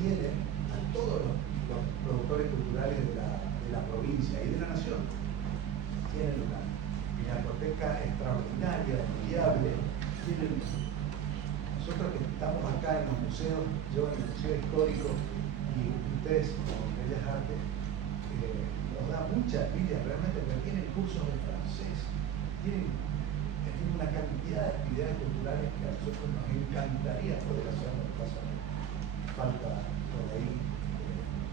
tiene a todos los productores culturales de la provincia y de la nación. Tienen una pinacoteca extraordinaria, envidiable. Nosotros que estamos acá en los museos, yo en el Museo Histórico y ustedes como Bellas Artes, nos da mucha envidia realmente, porque tienen cursos de francés, tienen una cantidad de actividades culturales que a nosotros nos encantaría poder hacer, lo que pasa que falta por ahí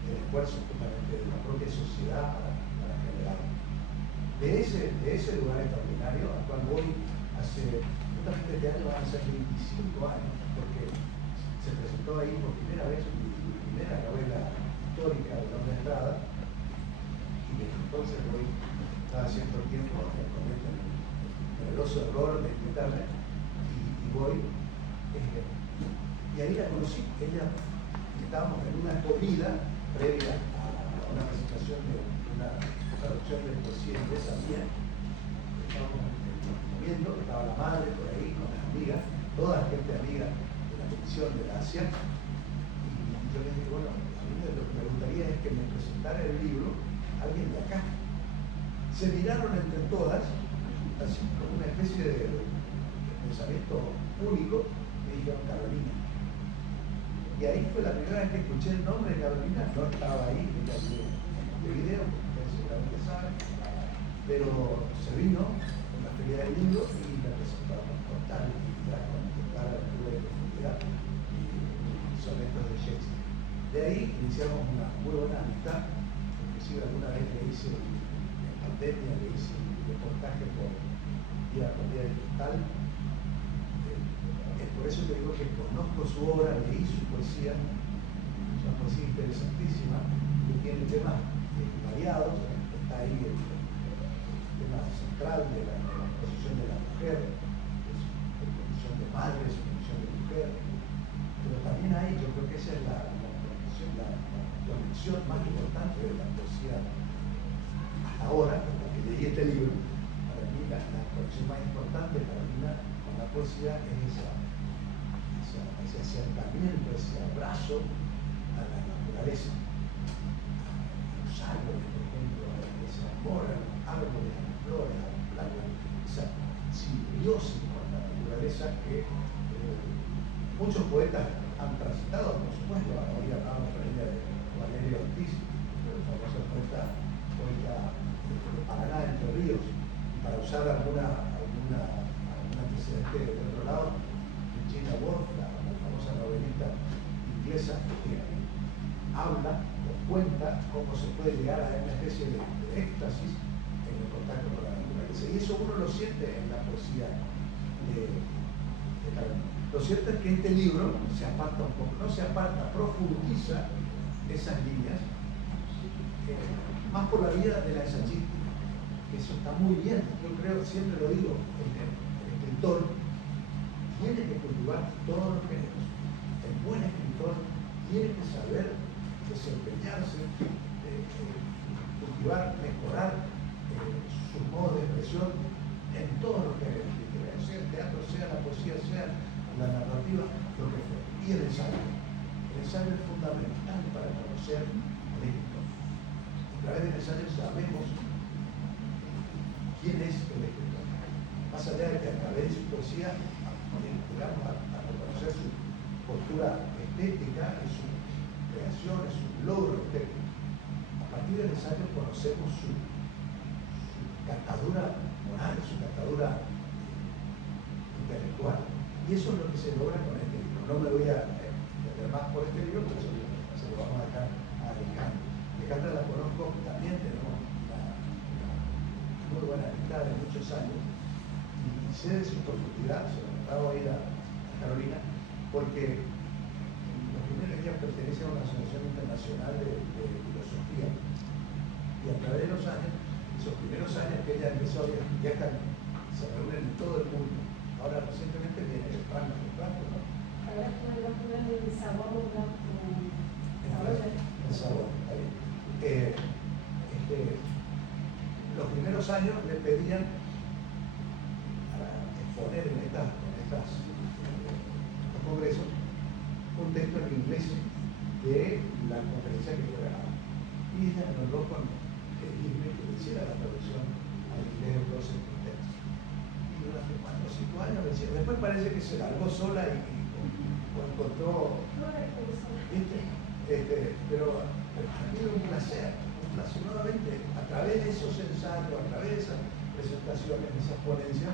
el esfuerzo justamente de la propia sociedad para generar. De ese lugar extraordinario al cual voy hace, justamente este año van a ser 25 años, porque se presentó ahí por primera vez mi primera novela histórica de Londra Estrada, y desde entonces voy cada cierto tiempo cometo el poderoso error de invitarme y voy. Y ahí la conocí. Ella, estábamos en una comida previa a una presentación de una traducción de poesía inglesa mía. Estábamos comiendo, estaba la madre por ahí con las amigas, toda la gente amiga de la comisión de la Asia. Y yo les dije, bueno, a mí lo que me gustaría es que me presentara el libro alguien de acá. Se miraron entre todas, así como una especie de pensamiento único, me dijeron Carolina. Y ahí fue la primera vez que escuché el nombre de Carolina. No estaba ahí, ella vio el video, como ustedes seguramente saben, pero se vino en la feria del libro y la presentamos con tal actividad, con tal altura de profundidad y sonetos de Shakespeare. De ahí iniciamos una muy buena amistad. Inclusive alguna vez le hice, en pandemia, le hice un reportaje por día digital. Por eso te digo que conozco su obra, leí su poesía, es una poesía interesantísima, que tiene temas variados. Está ahí el tema central de la posición de la mujer, su condición de madre, su condición de mujer, pero también hay, yo creo que esa es la conexión más importante de la poesía hasta ahora, hasta que leí este libro. Para mí la conexión más importante para mí con la poesía es ese acercamiento, ese abrazo a la naturaleza, a los árboles, por ejemplo, ese amor a los árboles, a las flores, a las plantas, esa simbiosis con la naturaleza que muchos poetas han transitado. Por supuesto, hoy hablamos con ella de Valeria Ortiz, el famoso poeta de Paraná, Entre Ríos, y para usar alguna antecedente de otro lado, Virginia Woolf, la famosa novelista inglesa, que habla o cuenta cómo se puede llegar a una especie de éxtasis en el contacto con la naturaleza. Y eso uno lo siente en la poesía de Carolina. Lo cierto es que este libro se aparta un poco, no se aparta, profundiza esas líneas, más por la vía de la ensayística. Eso está muy bien, yo creo, siempre lo digo, el escritor tiene que cultivar todos los géneros. El buen escritor tiene que saber desempeñarse, cultivar, mejorar sus modos de expresión en todos los géneros, sea el teatro, sea la poesía, sea la narrativa, lo que fue. Y el ensayo. El ensayo es fundamental para conocer al escritor. A través del ensayo sabemos quién es el escritor. Más allá de que a través de su poesía llegamos a reconocer su postura estética y su creación, su logro estético. A partir del ensayo conocemos su catadura moral, su catadura intelectual. Y eso es lo que se logra con este libro. No me voy a meter más por este libro, pero se lo vamos a dejar a Alejandra. Alejandra la conozco también, tenemos una muy buena amistad de muchos años, y sé de su profundidad. Se lo acabo de ir a Carolina, porque lo primero es que ella pertenece a una asociación internacional de filosofía, y a través de los años, esos primeros años que ella empezó a viajar, se reúnen en todo el mundo. Ahora recientemente viene de Francia, ¿no? Ahora estoy estudiando el sabor, el sabor, ahí. Los primeros años le pedían para exponer en estos congresos un texto en inglés de la conferencia que fue grabada. Y ella me nombró con pedirme que le hiciera la traducción al inglés de todos estos textos. Y durante 4 o 5 años me decía, después parece que se largó sola y encontró, ¿viste? Pero ha sido un placer nuevamente, a través de esos ensayos, a través de esas presentaciones, de esas ponencias,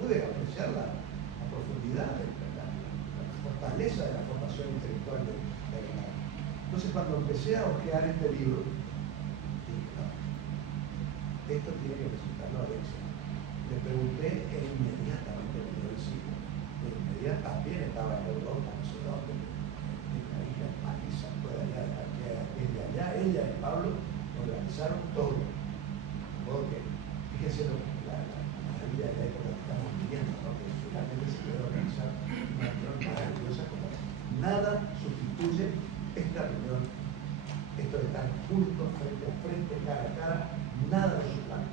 pude apreciar la profundidad, la fortaleza de la formación intelectual de Aguilar. Entonces, cuando empecé a hojear este libro, dije, no, esto tiene que presentarlo a Alexia. Le pregunté e inmediatamente me dio el sí. Inmediatamente también estaba en Europa, no sé dónde, en la isla de París, fue de allá, desde allá, ella y Pablo organizaron todo. Porque, fíjense la vida de la época que estamos viviendo, ¿no? Que finalmente se puede organizar una reunión maravillosa como nada sustituye esta reunión, esto de estar juntos, frente a frente, cara a cara, nada lo suplanta.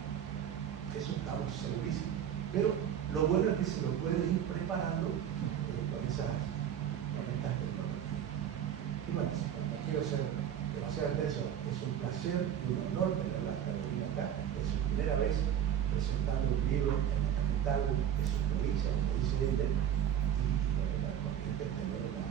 Eso estamos segurísimos. Pero lo bueno es que se lo puede ir preparando con estas tecnologías. Y bueno, no quiero ser demasiado intenso, es un placer y un honor tenerla a Carolina acá. Es su primera vez presentando un libro en la capital de su provincia, como dice ella, y la corriente es tener una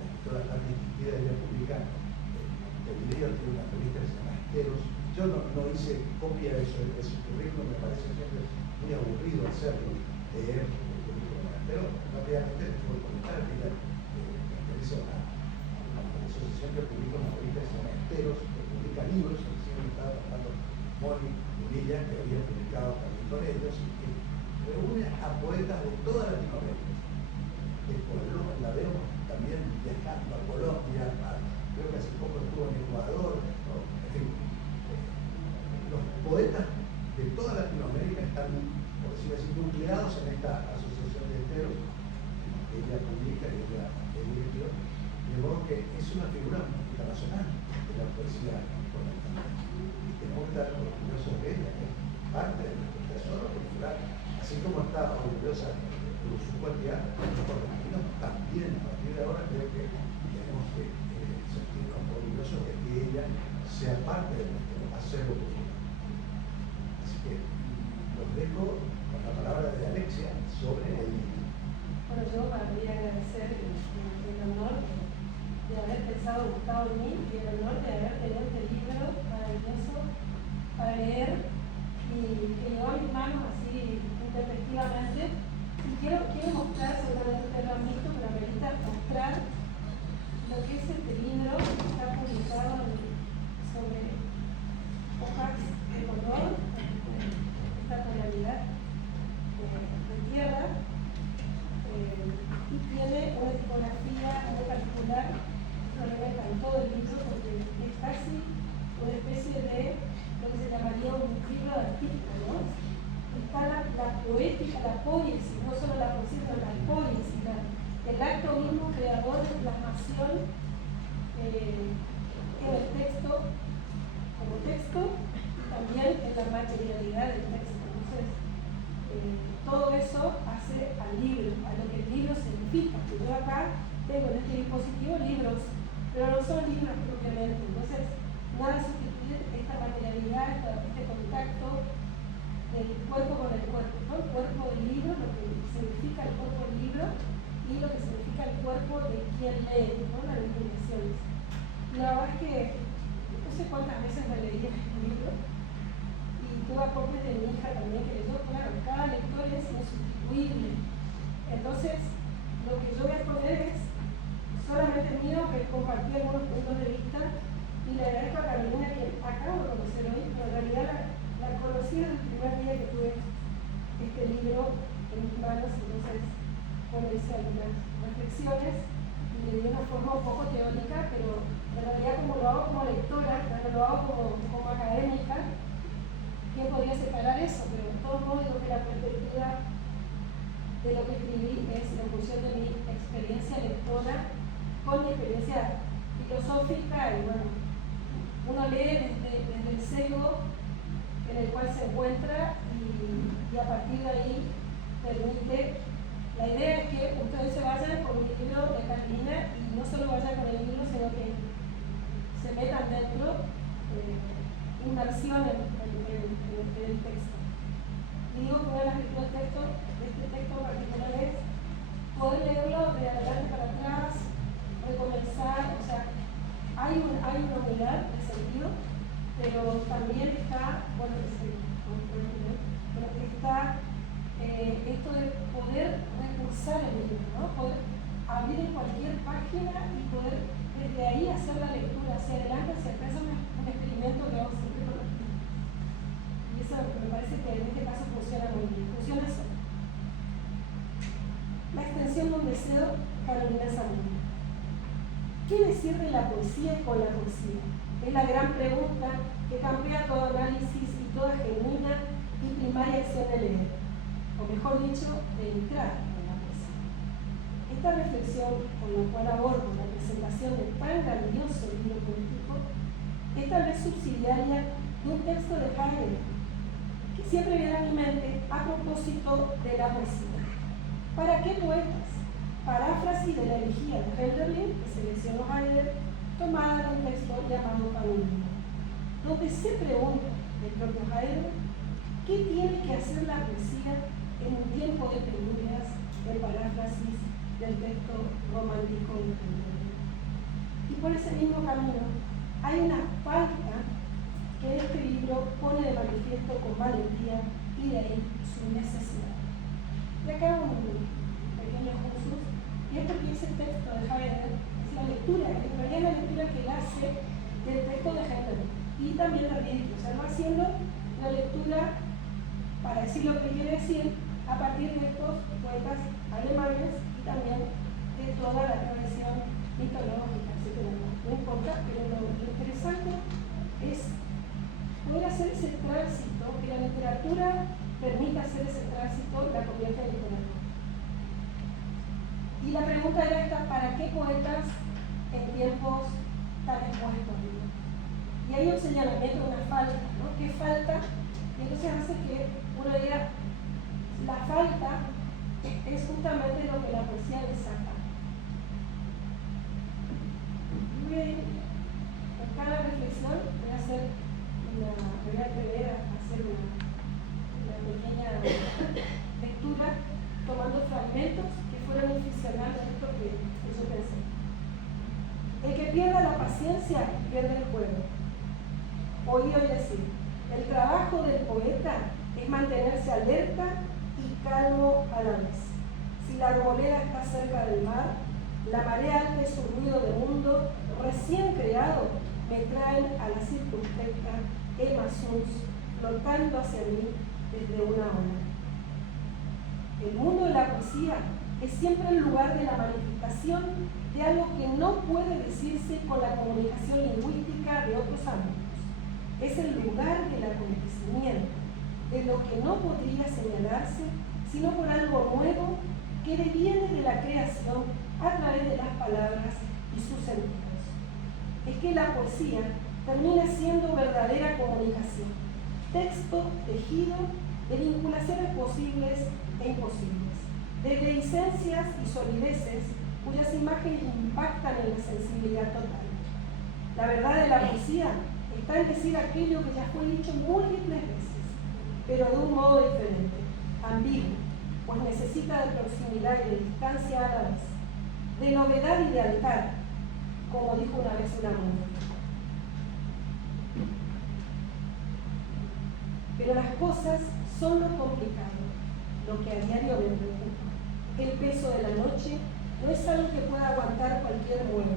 escritora tan distinguida. Ella publica Montevideo, tiene una revista que se llama Esteros. Yo no hice copia de su currículum, me parece siempre muy aburrido hacerlo, leer el currículum, pero rápidamente les puedo comentar que ella pertenece a una asociación que publica una revista que se llama Esteros, que publica libros, que recién estaba tratando Moni Unilla, que había publicado también con ellos, y que reúne a poetas de toda Latinoamérica. La veo también viajando a Colombia, creo que hace poco estuvo en Ecuador, ¿no? En fin, los poetas de toda Latinoamérica están, por decirlo así, nucleados en esta asociación de esteros que ella publica y ella dirigió, de modo que es una figura internacional de la poesía colombiana. Y tenemos que estar orgullosos de ella, que es parte de nuestro tesoro cultural, así como está orgullosa de su cualidad, los argentinos también. A partir de ahora creo que tenemos que sentirnos orgullosos de que ella sea parte de nuestro acervo cultural. Así que los dejo con la palabra de Alexia sobre el libro. Bueno, yo para mí agradecer el honor de haber pensado Gustavo en mí y el honor de haber tenido este libro maravilloso para leer y que llegó a mis manos así intempestivamente. Y quiero mostrar, seguramente ustedes lo han visto, pero amerita mostrar lo que es este libro que está publicado sobre hojas de color, esta tonalidad de tierra, y tiene una tipografía muy particular. A mí me encantó el libro porque es casi una especie de lo que se llamaría un libro artístico, ¿no? Está la poética, la poesía, no solo la poesía, sino la poesía, el acto mismo creador de plasmación en el texto, como texto, y también en la materialidad del texto. Entonces, todo eso hace al libro, a lo que el libro significa. Yo acá tengo en este dispositivo libros, pero no son libros propiamente. Entonces, nada sustituye esta materialidad, este contacto del cuerpo con el cuerpo, ¿no? El cuerpo del libro, lo que significa el cuerpo del libro y lo que significa el cuerpo de quien lee, ¿no? Las definiciones. La verdad es que no sé cuántas veces me leí este libro y tuve copias de mi hija también que leyó. Claro, cada lector es insustituible. Entonces, lo que yo voy a poner es solamente mío, que compartí algunos puntos de vista, y le agradezco a Carolina, que acabo de conocer hoy, pero en realidad la conocí el primer día que tuve este libro en mis manos. Entonces, bueno, hice algunas reflexiones y le di una forma un poco teórica, pero en realidad como lo hago como lectora, no lo hago como académica, ¿quién podría separar eso? Pero de todos modos digo que la perspectiva de lo que escribí es en función de mi experiencia lectora, con mi experiencia filosófica, y bueno, uno lee desde el sesgo en el cual se encuentra y a partir de ahí permite. La idea es que ustedes se vayan con el libro de Carolina y no solo vayan con el libro, sino que hay una unidad de sentido, pero también está, bueno, está esto de poder recursar el libro, ¿no? Poder abrir en cualquier página y poder desde ahí hacer la lectura hacia adelante, hacia atrás. Es un experimento que vamos siempre con los libros. Y eso me parece que en este caso funciona muy bien. Funciona eso. La extensión de un deseo, Carolina Zamora. ¿Qué decir de la poesía con la poesía? Es la gran pregunta que campea todo análisis y toda genuina y primaria acción de leer, o mejor dicho, de entrar en la poesía. Esta reflexión con la cual abordo la presentación de tan grandioso libro poético es tal vez subsidiaria de un texto de Heidegger, que siempre viene a mi mente a propósito de la poesía. ¿Para qué poetas? Paráfrasis de la elegía de Hölderlin, que seleccionó Heidegger, tomada de un texto llamado Panundio, donde se pregunta el propio Heidegger qué tiene que hacer la poesía en un tiempo de penurias, de paráfrasis del texto romántico de Hölderlin. Y por ese mismo camino hay una falta que este libro pone de manifiesto con valentía y de ahí su necesidad. Y acá un pequeño cursus, y es porque ese texto de Heidegger es la lectura, en realidad es la lectura que él hace del texto de Hölderlin y también de Rilke. O sea, va haciendo la lectura, para decir lo que quiere decir, a partir de estos poetas alemanes y también de toda la tradición mitológica, etc. No importa, pero lo interesante es poder hacer ese tránsito, que la literatura permita hacer ese tránsito, la convierte en literatura. Y la pregunta era esta: ¿para qué poetas en tiempos tan expuestos? Y hay un señalamiento, una falta, ¿no? ¿Qué falta? Y entonces hace que uno diga, la falta es justamente lo que la poesía le saca. En cada reflexión voy a atrever a hacer una pequeña lectura tomando fragmentos que fueron inficionados de esto que yo pensé. El que pierda la paciencia pierde el juego. Oí hoy decir, el trabajo del poeta es mantenerse alerta y calmo a la vez. Si la arboleda está cerca del mar, la marea alta y su ruido de mundo recién creado me traen a la circunspecta Emma Suns flotando hacia mí desde una ola. El mundo de la poesía es siempre el lugar de la manifestación de algo que no puede decirse con la comunicación lingüística de otros ámbitos. Es el lugar del acontecimiento, de lo que no podría señalarse sino por algo nuevo que deviene de la creación a través de las palabras y sus sentidos. Es que la poesía termina siendo verdadera comunicación, texto tejido de vinculaciones posibles e imposibles, de licencias y solideces cuyas imágenes impactan en la sensibilidad total. La verdad de la poesía está en decir aquello que ya fue dicho múltiples veces, pero de un modo diferente, ambiguo, pues necesita de proximidad y de distancia a la vez, de novedad y de altar, como dijo una vez una mujer. Pero las cosas son lo complicado, lo que a diario me preocupa. El peso de la noche no es algo que pueda aguantar cualquier muerto,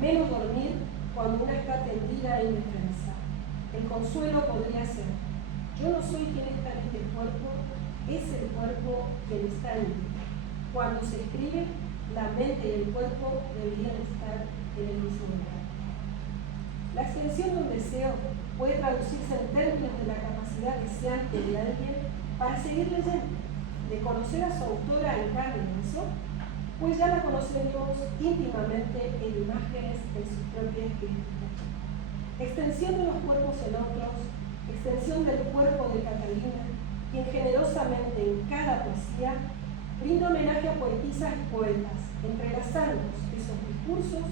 menos dormir cuando una está tendida e indefensa. El consuelo podría ser: yo no soy quien está en este cuerpo, es el cuerpo quien está en mí. Cuando se escribe, la mente y el cuerpo deberían estar en el mismo lugar. La extensión de un deseo puede traducirse en términos de la capacidad deseante de alguien para seguir leyendo, de conocer a su autora en carne y hueso, pues ya la conocemos íntimamente en imágenes en sus propias escrituras. Extensión de los cuerpos en otros, extensión del cuerpo de Catalina, quien generosamente en cada poesía brinda homenaje a poetisas y poetas, entrelazando esos discursos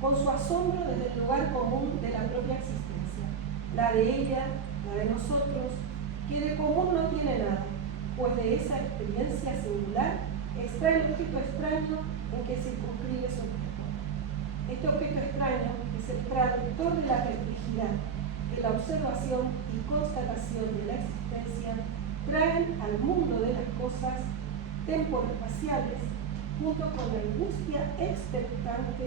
con su asombro desde el lugar común de la propia existencia, la de ella, la de nosotros, que de común no tiene nada, pues de esa experiencia singular extrae el objeto extraño en que circunscribe su cuerpo. Este objeto extraño es el traductor de la perplejidad, que la observación y constatación de la existencia traen al mundo de las cosas temporoespaciales, junto con la angustia expectante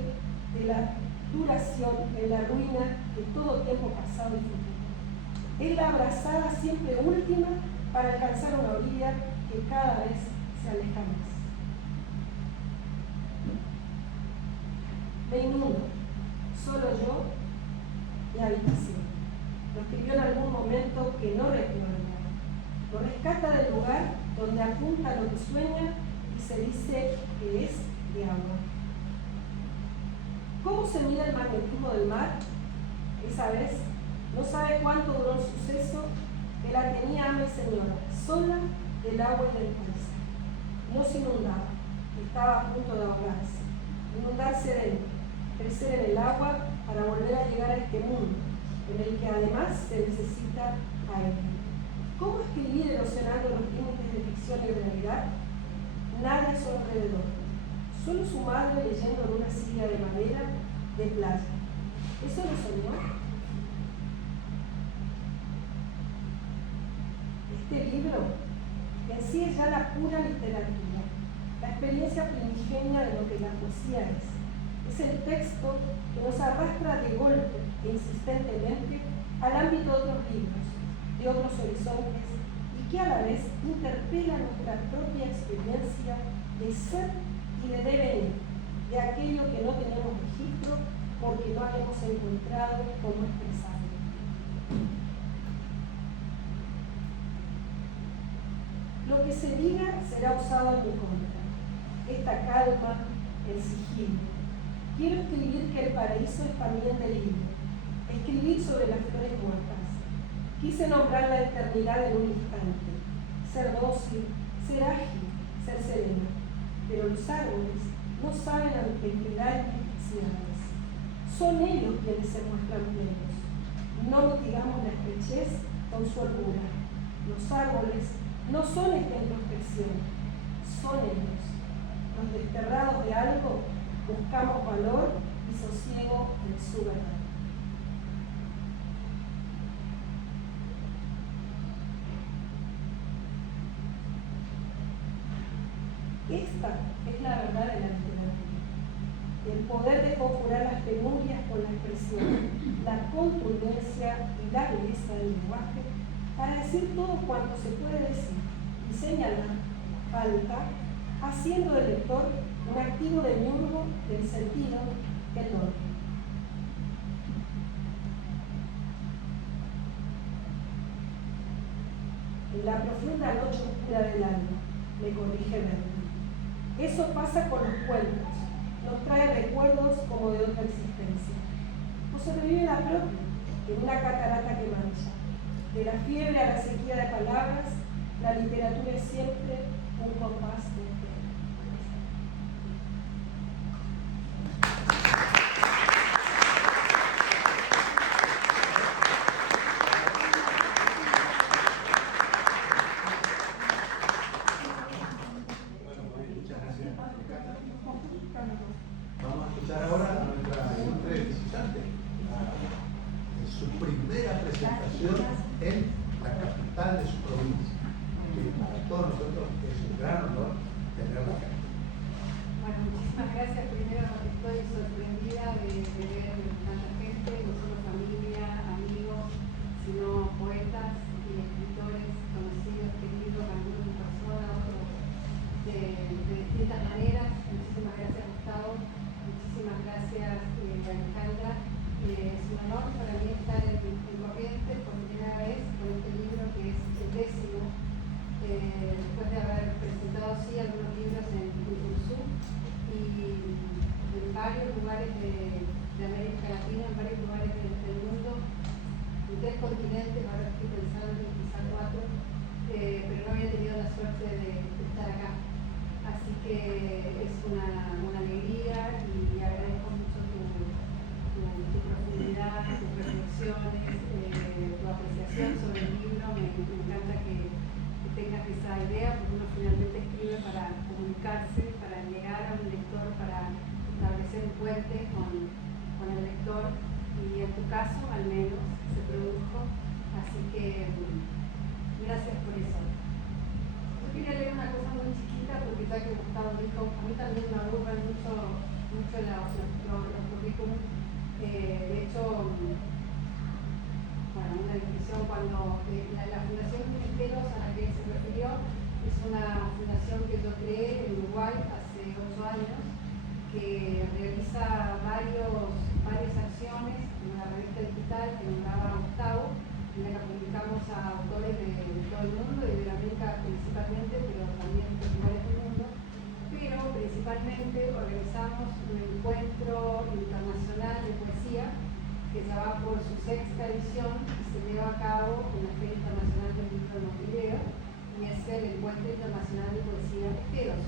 de la duración en la ruina de todo tiempo pasado y futuro. Es la abrazada siempre última para alcanzar una orilla que cada vez se aleja más. Me inundo, solo yo y habitación. Lo escribió en algún momento que no recuerda. Lo rescata del lugar donde apunta lo que sueña y se dice que es de agua. ¿Cómo se mide el magnetismo del mar? Esa vez no sabe cuánto duró el suceso que la tenía hambre señora, sola del agua y del paisaje. No se inundaba, estaba a punto de ahogarse, inundarse dentro, crecer en el agua para volver a llegar a este mundo, en el que además se necesita aire. ¿Cómo escribir erosionando los límites de ficción y realidad? Nadie a su alrededor, solo su madre leyendo en una silla de madera de playa. ¿Eso lo soñó? Este libro en sí es ya la pura literatura, la experiencia primigenia de lo que la poesía es. Es el texto que nos arrastra de golpe e insistentemente al ámbito de otros libros, de otros horizontes, y que a la vez interpela nuestra propia experiencia de ser y de devenir, de aquello que no tenemos registro porque no habíamos encontrado cómo expresarlo. Lo que se diga será usado en mi contra. Esta calma, el sigilo. Quiero escribir que el paraíso es también delirio, escribir sobre las flores muertas. Quise nombrar la eternidad en un instante, ser dócil, ser ágil, ser serena. Pero los árboles no saben ante piedad y necesidades. Son ellos quienes se muestran plenos. No mitigamos la estrechez con su holgura. Los árboles no son esta introspección, son ellos. Los desterrados de algo buscamos valor y sosiego en su verdad. Esta es la verdad de la literatura. El poder de conjurar las penurias con la expresión, la contundencia y la belleza del lenguaje para decir todo cuanto se puede decir y señalar falta, haciendo del lector un activo demiurgo del sentido enorme. En la profunda noche oscura del alma, me corrige Verdi. Eso pasa con los cuentos, nos trae recuerdos como de otra existencia. O se revive la propia, en una catarata que mancha. De la fiebre a la sequía de palabras, la literatura es siempre un compás de espera. Vamos a escuchar ahora a nuestra ilustre visitante, su primera presentación en la capital de su provincia, que para todos nosotros es un gran honor tenerla acá. Bueno, muchísimas gracias. Primero estoy sorprendida de ver tanta gente, no solo familia, amigos, sino poetas y escritores conocidos, queridos, algunos en persona, otros de distintas maneras. Muchísimas gracias, Gustavo. Muchísimas gracias, Alejandra. Es un honor para mí estar en Corrientes por primera vez con este libro que es el 10º, después de haber presentado sí algunos libros en Cursú y en varios lugares de América Latina, en varios lugares del mundo, en 3 continentes, ahora estoy pensando en quizá 4, pero no había tenido la suerte de estar acá. Así que es una alegría y agradezco mucho tu profundidad, tus reflexiones, tu apreciación sobre el libro. Me encanta que tengas esa idea, porque uno finalmente escribe para comunicarse, para llegar a un lector, para establecer un puente con el lector, y en tu caso al menos se produjo, así que gracias por eso. Yo quería leer una cosa muy chiquita porque ya que Gustavo dijo, a mí también me aburren mucho los currículum. De hecho, bueno, una descripción cuando la Fundación Enteros a la que se refirió es una fundación que yo creé en Uruguay hace 8 años, que realiza varias acciones en una revista digital que nombraba Gustavo, en la que publicamos a autores de todo el mundo, de Iberoamérica principalmente, pero también de lugares del mundo. Pero principalmente organizamos un encuentro internacional de poesía que ya va por su 6ª edición y se lleva a cabo en la Feria Internacional del Libro de Montevideo, y es el Encuentro Internacional de Poesía Esteros.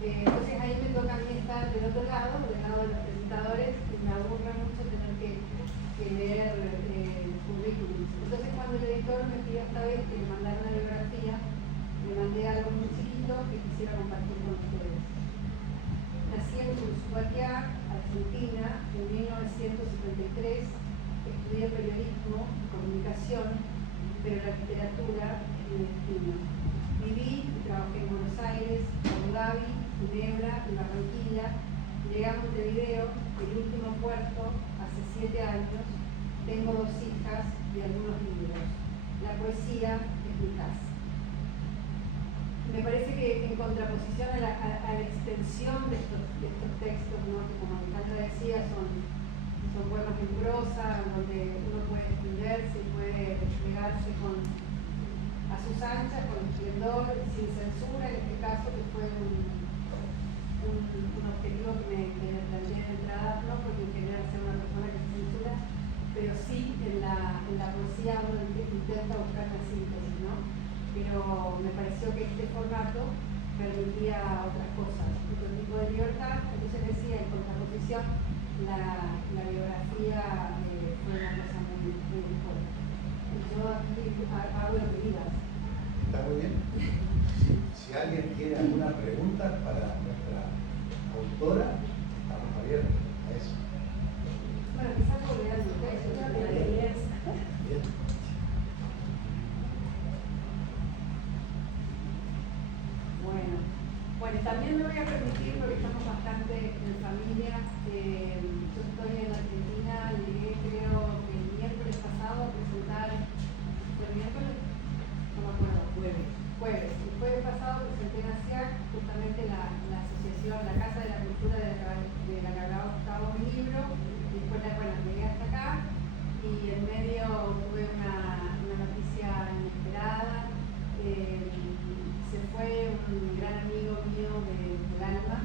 Entonces ahí me toca a mí estar del otro lado, del lado de los presentadores, y me aburre mucho tener que leer currículums. Entonces cuando el editor me pidió esta vez que le mandara una biografía, le mandé algo muy chiquito que quisiera compartir con ustedes. Nací en Checoslovaquia, Argentina, en 1973, estudié periodismo y comunicación, pero la literatura es mi destino. Viví y trabajé en Buenos Aires, Abu Dhabi, Ginebra y Barranquilla. Llegué a Montevideo, el último puerto, hace 7 años. Tengo 2 hijas y algunos libros. La poesía es mi casa. Me parece que en contraposición a la extensión de estos textos, ¿no? Que como Alejandra decía, son poemas en prosa, donde uno puede extenderse y puede desplegarse a sus anchas, con esplendor, sin censura, en este caso, que fue un objetivo que me planteé de entrada, no porque quería ser una persona que se censura, pero sí en la poesía uno intenta buscar la síntesis, ¿no? Pero me pareció que este formato permitía otras cosas, otro tipo de libertad. Entonces decía, en contraposición, la biografía fue una cosa muy importante. Yo aquí hago lo que digas. Está muy bien. Si alguien tiene alguna pregunta para nuestra autora, estamos abiertos a eso. Bueno, quizás por leer el texto. Bien. Bueno, también me voy a permitir, porque estamos bastante en familia. Yo estoy en Argentina, llegué creo que el miércoles pasado a presentar, ¿fue el miércoles? No me acuerdo. Jueves. El jueves pasado presenté en ASIAC justamente la asociación, la Casa de la Cultura de la que hablaba Gustavo, mi libro, y después llegué hasta acá, y en medio tuve una noticia inesperada. Se fue un gran amigo mío del alma,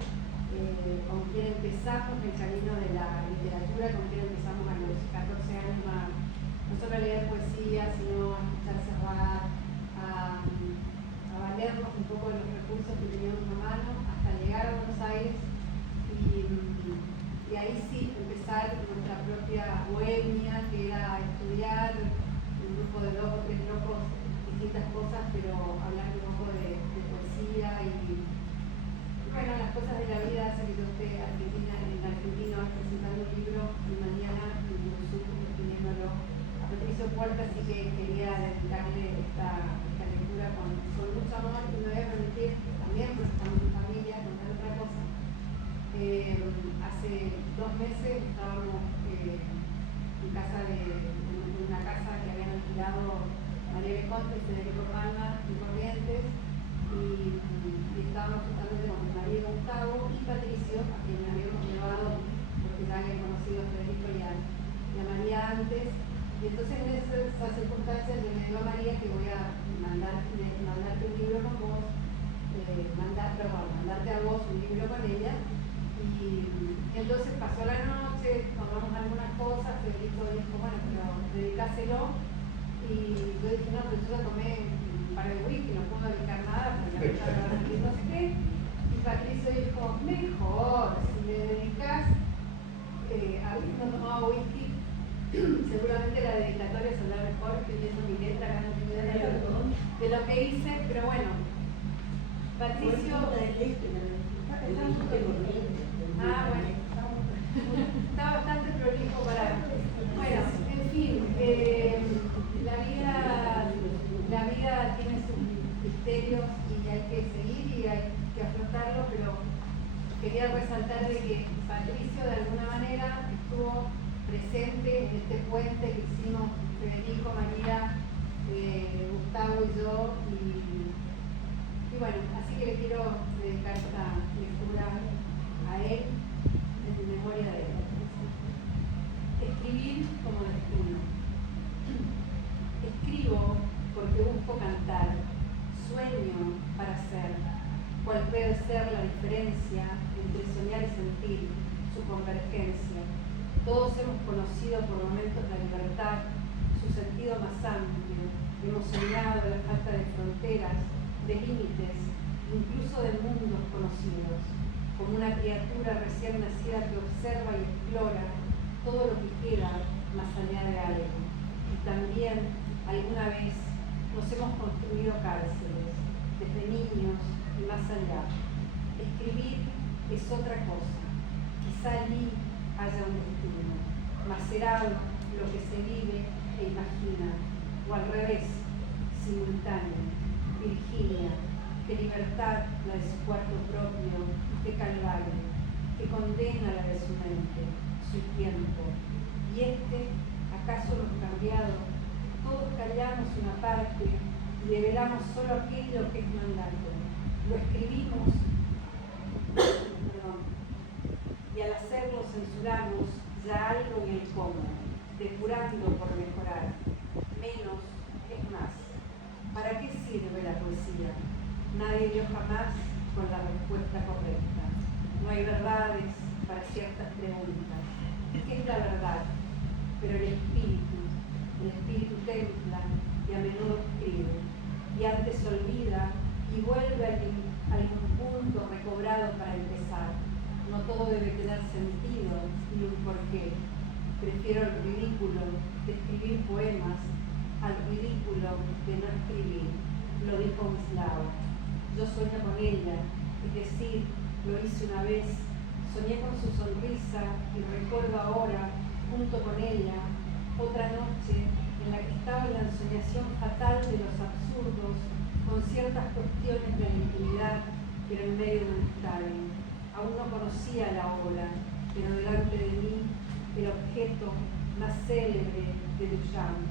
con quien empezamos el camino de la literatura, con quien empezamos a los 14 años no solo a leer poesía, sino a escuchar Serrat, a valernos un poco de los recursos que teníamos a mano, hasta llegar a Buenos Aires y ahí sí empezar nuestra propia bohemia, que era estudiar un grupo de 2 o 3 locos, distintas cosas, pero hablar un poco de poesía y bueno, las cosas de la vida hacen que yo esté en Argentina presentando un libro y mañana en YouTube escribiéndolo a Patricio Puerta, así que quería dedicarle esta lectura con mucho amor, y me voy a permitir también, porque estamos en familia, contar otra cosa. Hace 2 meses estábamos en una casa que habían alquilado María Beconte, Federico Palma y Corrientes, y estábamos justamente con María y Gustavo y Patricio, a quien habíamos llevado, porque ya habían conocido a Federico y a María antes, y entonces en esas circunstancias yo le digo a María que voy a mandarte un libro con vos, mandarte a vos un libro con ella, y entonces pasó la noche, tomamos algunas cosas, Federico dijo, bueno, pero dedicáselo, y yo dije, no, pero yo ya tomé un par de whisky, no puedo dedicar nada, porque no sé qué, y Patricio dijo, mejor, si le dedicas, habiendo tomado whisky, seguramente la dedicatoria saldrá mejor, escribiendo mi letra, ganando mi idea de lo que hice, pero bueno, Patricio... bueno, Está bastante prolijo para... Bueno, en fin, la vida tiene sus misterios y hay que seguir y hay que afrontarlo, pero quería resaltar de que Patricio de alguna manera estuvo presente en este puente que hicimos Federico, María, Gustavo y yo, y bueno, así que le quiero dedicar esta lectura a él en memoria de él. Escribir como destino. Escribo porque busco cantar, sueño para ser, cuál puede ser la diferencia entre soñar y sentir, su convergencia. Todos hemos conocido por momentos la libertad, su sentido más amplio, hemos soñado la falta de fronteras, de límites, incluso de mundos conocidos, como una criatura recién nacida que observa y explora todo lo que queda más allá de algo. Y también, alguna vez, nos hemos construido cárceles, desde niños y más allá. Escribir es otra cosa. Quizá allí haya un destino, macerar lo que se vive e imagina, o al revés, simultáneo. Virginia, qué libertad la de su cuarto propio, qué calvario, que condena la de su mente, su tiempo. Y ¿acaso hemos cambiado? Todos callamos una parte y develamos solo aquello que es mandato. Lo escribimos, y al hacerlo censuramos ya algo en el cómo, depurando por mejorar. Menos es más. ¿Para qué sirve la poesía? Nadie dio jamás con la respuesta correcta. No hay verdades para ciertas preguntas. ¿Qué es la verdad? Pero el espíritu templa y a menudo escribe, y antes olvida y vuelve a algún punto recobrado para empezar. No todo debe tener sentido ni un porqué. Prefiero el ridículo de escribir poemas al ridículo de no escribir, lo dijo Mislao. Yo soñé con ella, es decir, lo hice una vez, soñé con su sonrisa y recuerdo ahora, junto con ella, otra noche en la que estaba en la ensoñación fatal de los absurdos, con ciertas cuestiones de la intimidad, pero en medio de un estadio. Aún no conocía la obra, pero delante de mí el objeto más célebre de Duchamp.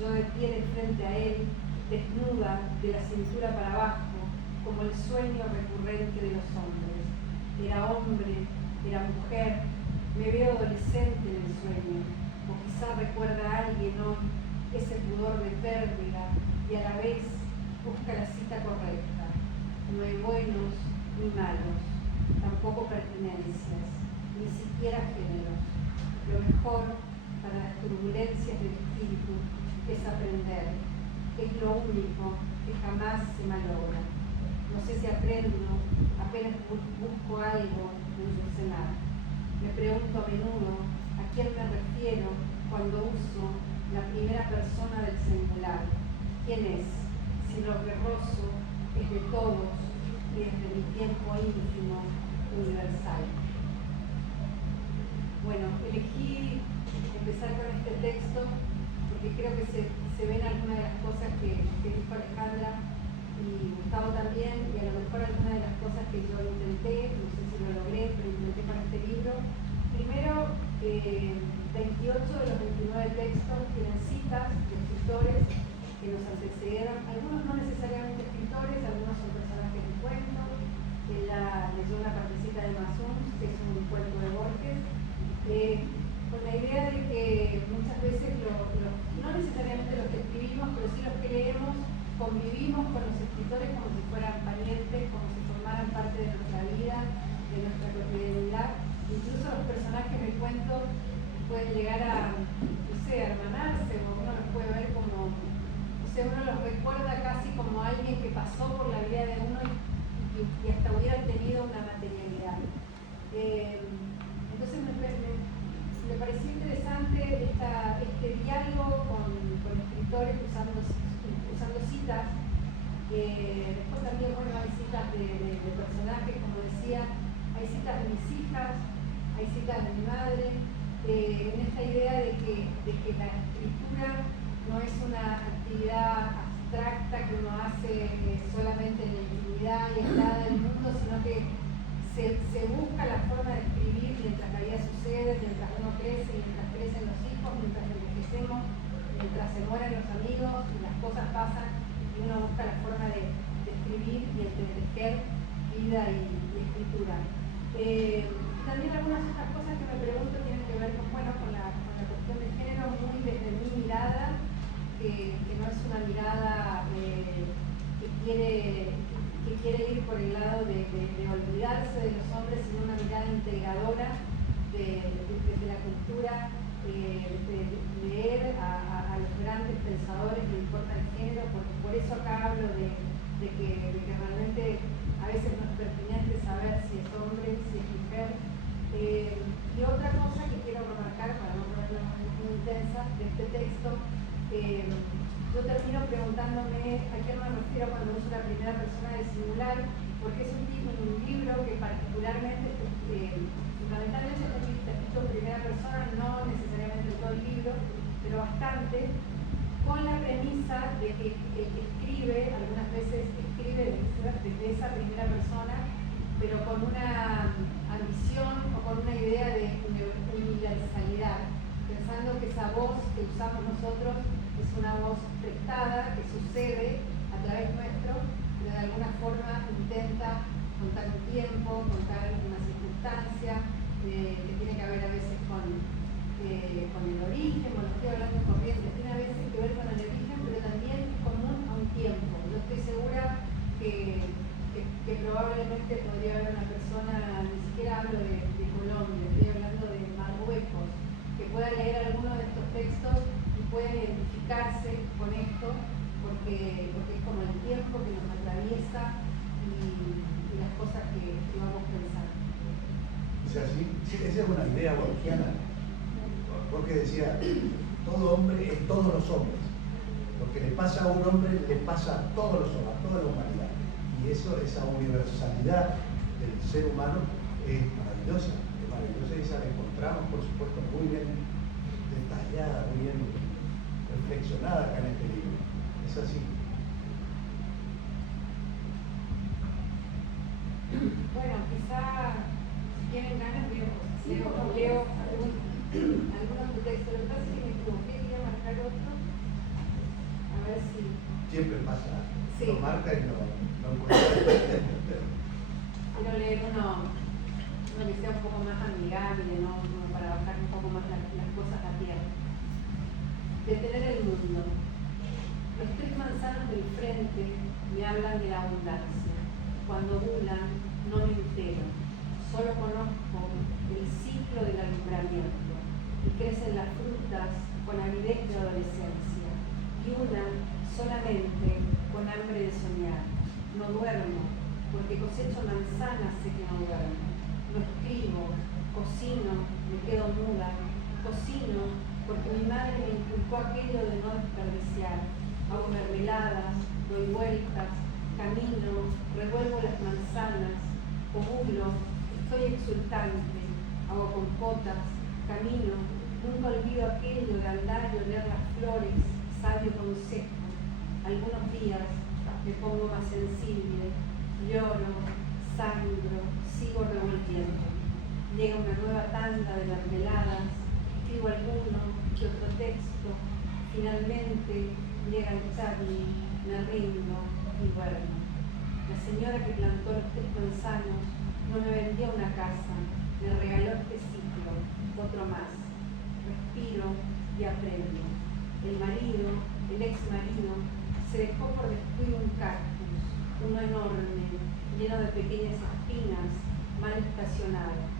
Yo de pie de frente a él, desnuda de la cintura para abajo, como el sueño recurrente de los hombres. Era hombre, era mujer, me veo adolescente en el sueño, o quizá recuerda a alguien hoy ese pudor de pérdida y a la vez busca la cita correcta. No hay buenos ni malos, tampoco pertenencias, ni siquiera géneros. Lo mejor para las turbulencias del espíritu es aprender. Es lo único que jamás se malogra. No sé si aprendo, apenas busco algo en su cenar. Me pregunto a menudo a quién me refiero cuando uso la primera persona del singular. ¿Quién es? Si lo guerroso es de todos y es de mi tiempo íntimo, universal. Bueno, elegí empezar con este texto porque creo que se ven algunas de las cosas que dijo Alejandra y Gustavo también, y a lo mejor algunas de las cosas que yo intenté, no sé si lo logré, pero intenté con este libro. Primero, 28 de los 29 textos tienen citas de escritores que nos antecedieron, algunos no necesariamente escritores, algunos son personajes de cuentos. Ella leyó una partecita de Mazuns, que es un cuento de Borges, con la idea de que muchas veces, no necesariamente los que escribimos, pero sí los que leemos, convivimos con los escritores como si fueran parientes, como si formaran parte de nuestra vida, de nuestra cotidianidad. Incluso los personajes de cuentos pueden llegar a, no sé, a hermanarse, o uno los puede ver como, o sea, uno los recuerda casi como alguien que pasó por la vida de uno y hasta hubiera tenido una materialidad. Entonces me pareció interesante este diálogo con escritores usando citas. Después también, bueno, hay citas de personajes, como decía, hay citas de mis hijas, hay citas de mi madre, en esta idea de que la escritura no es una actividad abstracta que uno hace solamente en la intimidad y aislada del mundo, sino que se busca la forma de escribir mientras la vida sucede, mientras uno crece, mientras crecen los hijos, mientras envejecemos, mientras se mueren los amigos y las cosas pasan y uno busca la forma de escribir y entretejer vida y escritura. También algunas otras cosas que me pregunto tienen que ver con la cuestión de género, muy desde mi mirada, que no es una mirada que quiere ir por el lado de olvidarse de los hombres, sino una mirada integradora desde la cultura, de leer a los grandes pensadores que importan el género, porque por eso acá hablo de que realmente a veces no es pertinente saber si es hombre, si es mujer. Y otra cosa que quiero remarcar, para no ponerla muy intensa, de este texto, yo termino preguntándome a qué me refiero cuando uso la primera persona del singular, porque es un libro que particularmente, fundamentalmente está escrito en primera persona, no necesariamente en todo el libro, pero bastante, con la premisa de que el que escribe, algunas veces escribe desde esa primera persona, pero con una ambición o con una idea de universalidad, pensando que esa voz que usamos nosotros es una voz prestada, que sucede a través nuestro, pero de alguna forma intenta contar un tiempo, contar una circunstancia, que tiene que ver a veces con el origen, bueno, estoy hablando de corriente, tiene a veces que ver con el origen, pero también es común a un tiempo. Yo estoy segura que probablemente podría haber una persona, ni siquiera hablo de Colombia, estoy hablando de Marruecos, que pueda leer alguno de estos textos y pueda identificarse con esto, porque es como el tiempo que nos atraviesa y las cosas que vamos pensando. O sea, sí, esa es una idea borgiana, porque decía, todo hombre es todos los hombres. Lo que le pasa a un hombre le pasa a todos los hombres, a toda la humanidad. Y eso, esa universalidad del ser humano es maravillosa, y esa la encontramos, por supuesto, muy bien detallada, muy bien reflexionada acá en este libro. Es así. Bueno, quizá, si tienen ganas, leo algunos textos. Lo que pasa es que me equivoqué, quería marcar otro. A ver si... Siempre pasa. Sí. Lo marca y no encuentra. Quiero leer uno que sea un poco más amigable, ¿no? Como para bajar un poco más las cosas a tierra. Detener el mundo. Los 3 manzanos del frente me hablan de la abundancia. Cuando bulan, no me entero. Solo conozco el ciclo del alumbramiento. Y crecen las frutas con avidez de adolescencia. Y una solamente con hambre de soñar. No duermo, porque cosecho manzanas, sé que no duermo. No escribo, cocino, me quedo muda. Cocino porque mi madre me inculcó aquello de no desperdiciar. Hago mermeladas, doy vueltas, camino, revuelvo las manzanas, ovulo, estoy exultante, hago compotas, camino, nunca olvido aquello de andar y oler las flores, sabio consejo. Algunos días me pongo más sensible, lloro, sangro, sigo revolviendo. Llega una nueva tanda de mermeladas, escribo alguno que otro texto, finalmente llega el charly, me rindo y duermo. La señora que plantó los 3 manzanos no me vendió una casa, me regaló este ciclo, otro más. Respiro y aprendo. El marido, el ex marido, se dejó por descuido un cactus, uno enorme, lleno de pequeñas espinas, mal estacionado.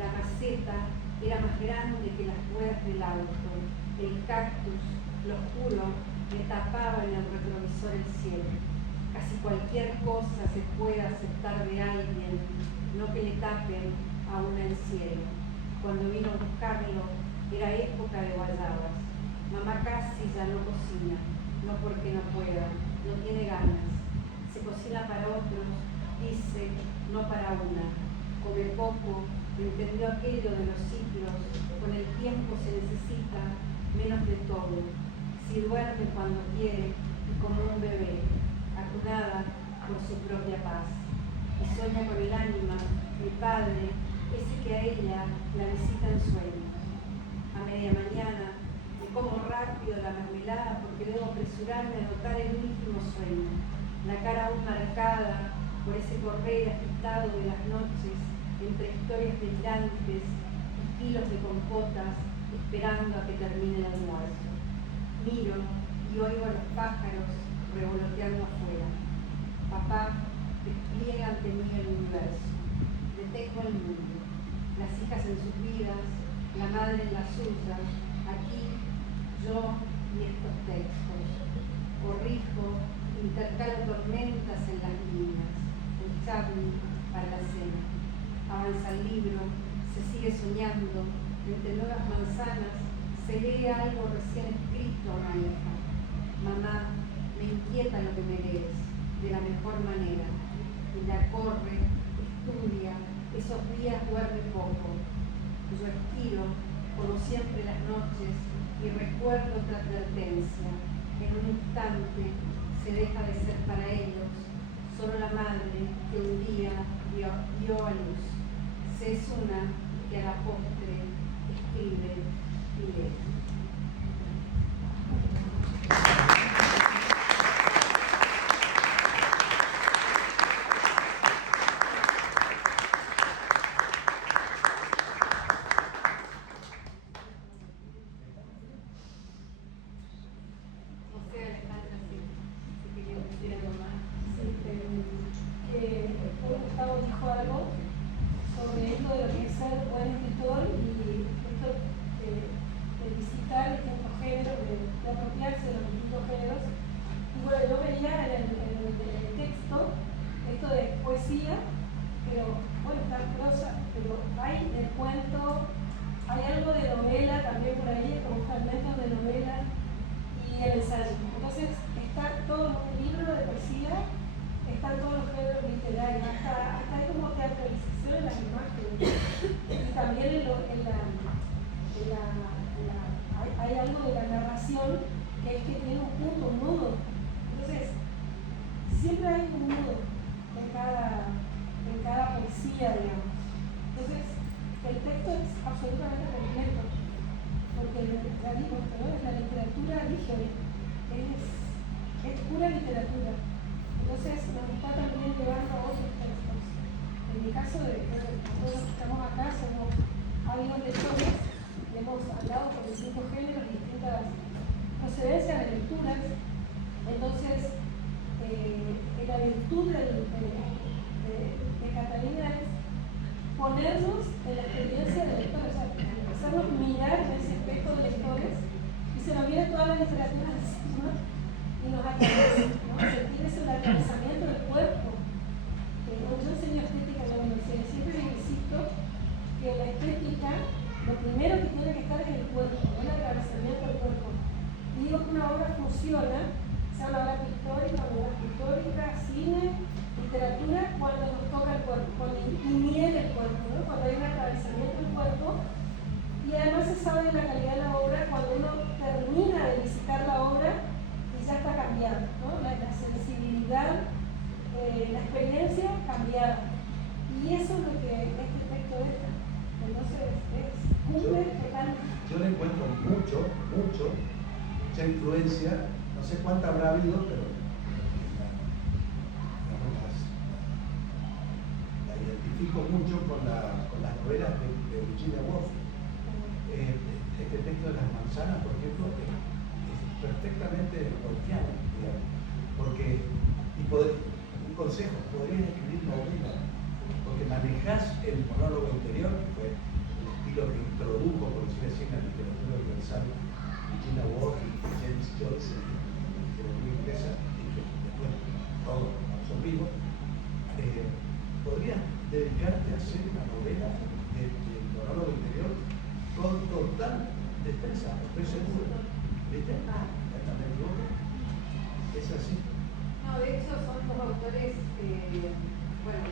La maceta era más grande que las ruedas del auto. El cactus, lo juro, me tapaba en el retrovisor el cielo. Casi cualquier cosa se puede aceptar de alguien, no que le tapen aún el cielo. Cuando vino a buscarlo, era época de guayabas. Mamá casi ya no cocina, no porque no pueda, no tiene ganas. Se cocina para otros, dice, no para una. Come poco, entendió aquello de los ciclos, con el tiempo se necesita menos de todo. Si duerme cuando quiere y como un bebé, acunada por su propia paz. Y sueña con el ánima, mi padre, ese que a ella la visita en sueños. A media mañana me como rápido la mermelada porque debo apresurarme a anotar el último sueño, la cara aún marcada por ese correr agitado de las noches entre historias delirantes y kilos de compotas esperando a que termine el almuerzo. Miro y oigo a los pájaros revoloteando afuera. Papá despliega ante mí el universo. Detengo el mundo. Las hijas en sus vidas, la madre en las suyas. Aquí, yo y estos textos. Corrijo, intercalo tormentas en las líneas. El chutney para la cena. Avanza el libro, se sigue soñando. Entre nuevas manzanas se lee algo recién escrito a una hija. Mamá, me inquieta lo que me lees, de la mejor manera. Y la corre, estudia, esos días duerme poco. Yo estiro, como siempre las noches, y recuerdo otra advertencia. En un instante se deja de ser para ellos solo la madre que un día dio a luz. Se es una que a la postre escribe y lee. Gustavo dijo algo sobre esto de lo que es ser buen escritor y esto de visitar distintos géneros, de apropiarse de los distintos géneros. Y bueno, yo veía en el texto esto de poesía, pero bueno, está en prosa, pero hay el cuento, hay algo de novela también por ahí, como fragmentos de novela y el ensayo. Entonces está todo un libro de poesía, están todos los géneros literarios, hasta hay como teatralización en las imágenes. Y también hay algo de la narración que es que tiene un punto, un nudo. Entonces, siempre hay un nudo en cada poesía, digamos. Entonces, el texto es absolutamente completo, porque ya digo esto, ¿no? La literatura ligera, es pura literatura. Entonces nos está también llevando a otros textos. En mi caso, todos los que estamos acá somos ávidos lectores, hemos hablado con distintos géneros y distintas procedencias de lecturas. Entonces, la virtud de Catalina es ponernos en la experiencia de lectores, o sea, hacernos mirar en ese espejo de lectores y se nos viene toda la literatura encima y nos atraviesa, ¿no? Sentir ese atravesamiento del cuerpo. Yo enseño estética en la universidad y siempre insisto que la estética, lo primero que tiene que estar es el cuerpo, ¿no? El atravesamiento del cuerpo. Y digo que una obra funciona, sea una obra pictórica, cine, literatura, cuando nos toca el cuerpo, cuando inhiere el cuerpo, ¿no? Cuando hay un atravesamiento del cuerpo. Y además se sabe de la calidad de la obra cuando uno termina de visitar la obra y ya está cambiada, ¿no? La sensibilidad, la experiencia cambiada. Y eso es lo que este texto deja. Entonces, cumple totalmente. Yo le encuentro mucha influencia, no sé cuánta habrá habido, pero la identifico mucho con las novelas de Virginia Woolf. Este texto de las manzanas, por ejemplo, es perfectamente wolfiano, digamos, porque, un consejo, podrías escribir novela, porque manejás el monólogo interior, que fue el estilo que introdujo, por decirlo así, en la literatura universal, Virginia Woolf y James Joyce, en la literatura inglesa, y que después todos absorbimos. Podrías dedicarte a hacer una novela del monólogo interior con total destreza, estoy seguro. ¿Viste? ¿Me equivoco? Es así. No, de hecho son dos autores bueno,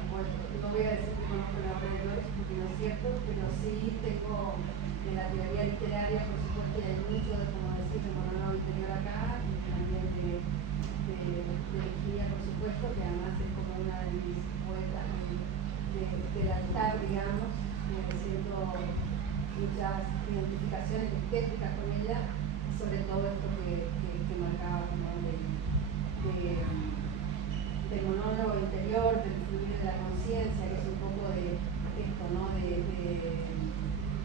no voy a decir que conozco la obra de Lois porque no es cierto, pero sí tengo de la teoría literaria, por supuesto, y hay mucho de, como decir, de monólogo interior acá, y también de Virginia, por supuesto, que además es como una de mis poetas del altar, digamos, siento muchas identificaciones estéticas con ella, sobre todo esto que marcaba como del monólogo interior, del fluir de la conciencia, que es un poco de esto, ¿no?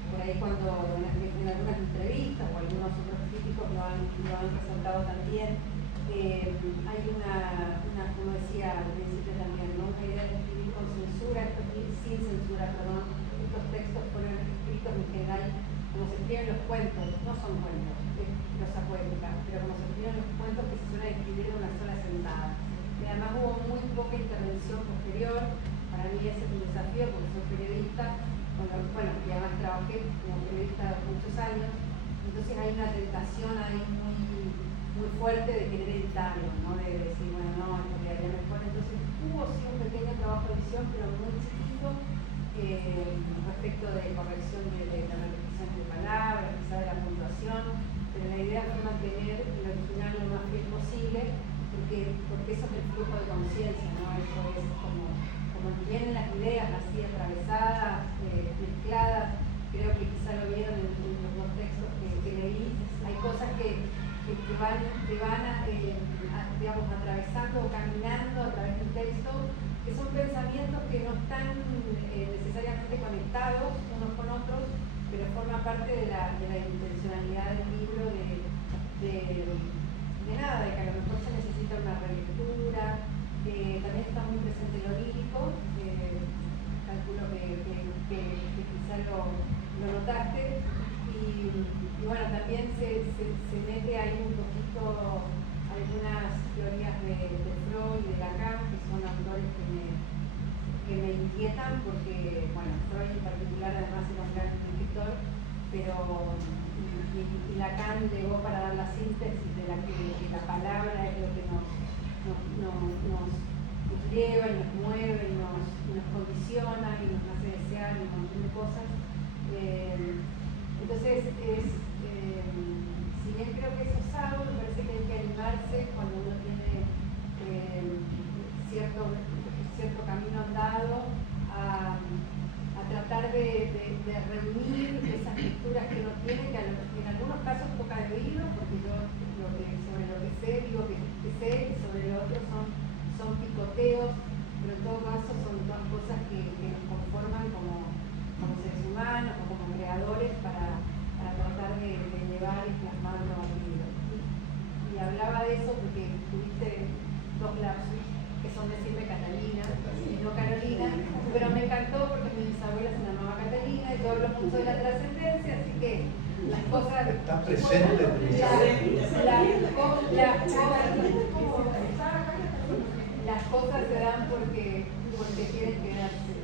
Por ahí cuando en algunas entrevistas o algunos otros críticos lo han resaltado también, hay como decía al principio también, ¿no? Una idea de escribir con censura, sin censura, perdón. Estos textos fueron escritos en general como se escriben los cuentos, no son cuentos, es prosa poética, pero como se escriben los cuentos que se suelen escribir en una sola sentada. Y además hubo muy poca intervención posterior. Para mí ese es un desafío porque soy periodista, y además trabajé como periodista muchos años, entonces hay una tentación ahí muy fuerte de querer editarlo, ¿no? De decir, bueno, no, esto quedaría mejor. Entonces hubo sí un pequeño trabajo de edición, pero muy chiquito, respecto de corrección de la repetición de palabras, quizá de la puntuación, pero la idea fue mantener el original lo más fiel posible, porque eso es el flujo de conciencia, ¿no? Eso es como vienen las ideas así atravesadas, mezcladas. Creo que quizá lo vieron en los dos textos que leí. Hay cosas que van digamos, atravesando o caminando a través del texto, que son pensamientos que no están necesariamente conectados unos con otros, pero forman parte de la intencionalidad del libro, de nada, de que a lo mejor se necesita una relectura. También está muy presente lo lírico, calculo que quizá lo notaste, y bueno, también se mete ahí un poquito algunas teorías de Freud y de Lacan, que son autores que me inquietan porque, bueno, Freud en particular además era un gran escritor, pero y Lacan llegó para dar la síntesis de que la palabra es lo que nos lleva y nos mueve y nos condiciona y nos hace desear y un montón de cosas. Entonces, si bien creo que es osado, me parece que hay que animarse cuando uno tiene cierto camino andado a tratar de reunir esas lecturas que uno tiene, que en algunos casos toca de oído, porque yo sobre lo que sé digo que sé, y sobre lo otro son picoteos, pero en todo caso son todas cosas que nos conforman como seres humanos o como creadores para tratar de llevar y plasmarlo al libro. Y hablaba de eso porque tuviste dos lapsus que son decirme Catalina y no Carolina, pero me encantó porque mi bisabuela se llamaba Catalina y yo hablo mucho de la trascendencia, así que las cosas está presente. Las cosas se dan porque quieren quedarse.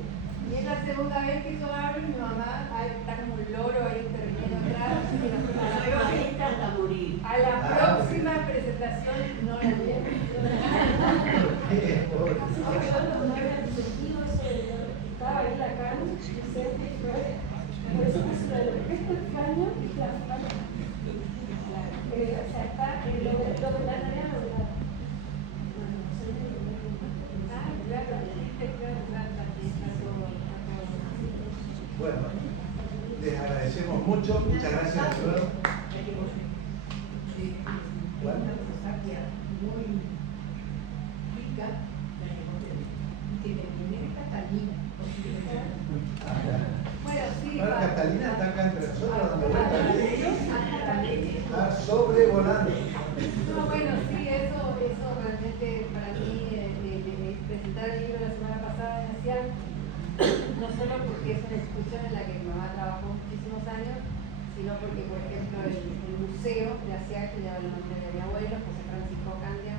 Y es la segunda vez que yo hablo y mi mamá está como un loro ahí interviniendo atrás. A la próxima presentación no la llevo. Estaba ahí Lacan, Vicente, Freud, eso es lo extraño y la o sea, está lo de la tarea lograda. Bueno, les agradecemos mucho, muchas gracias de nuevo. Bueno, muy rica, que me viene Catalina. Bueno, sí. Ahora Catalina está acá entre nosotros dando vueltas. Está sobrevolando. No, bueno, sí, eso realmente para mí, presentar el libro la semana pasada en ASIAC, no solo porque es una institución en la que mi mamá trabajó muchísimos años, sino porque, por ejemplo, el museo de ASIAC que lleva el nombre de mi abuelo, José Francisco Candia,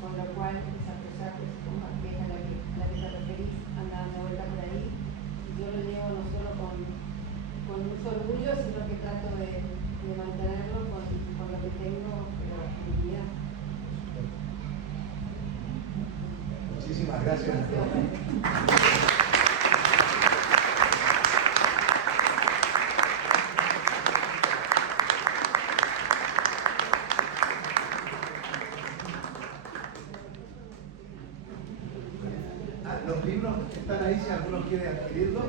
con lo cual esa persona que es a la que te referís, anda dando vuelta por ahí, y yo lo llevo no solo con mucho orgullo, sino que trato de mantenerlo con lo que tengo, pero en mi vida. Muchísimas Gracias. Los libros están ahí si alguno quiere adquirirlos.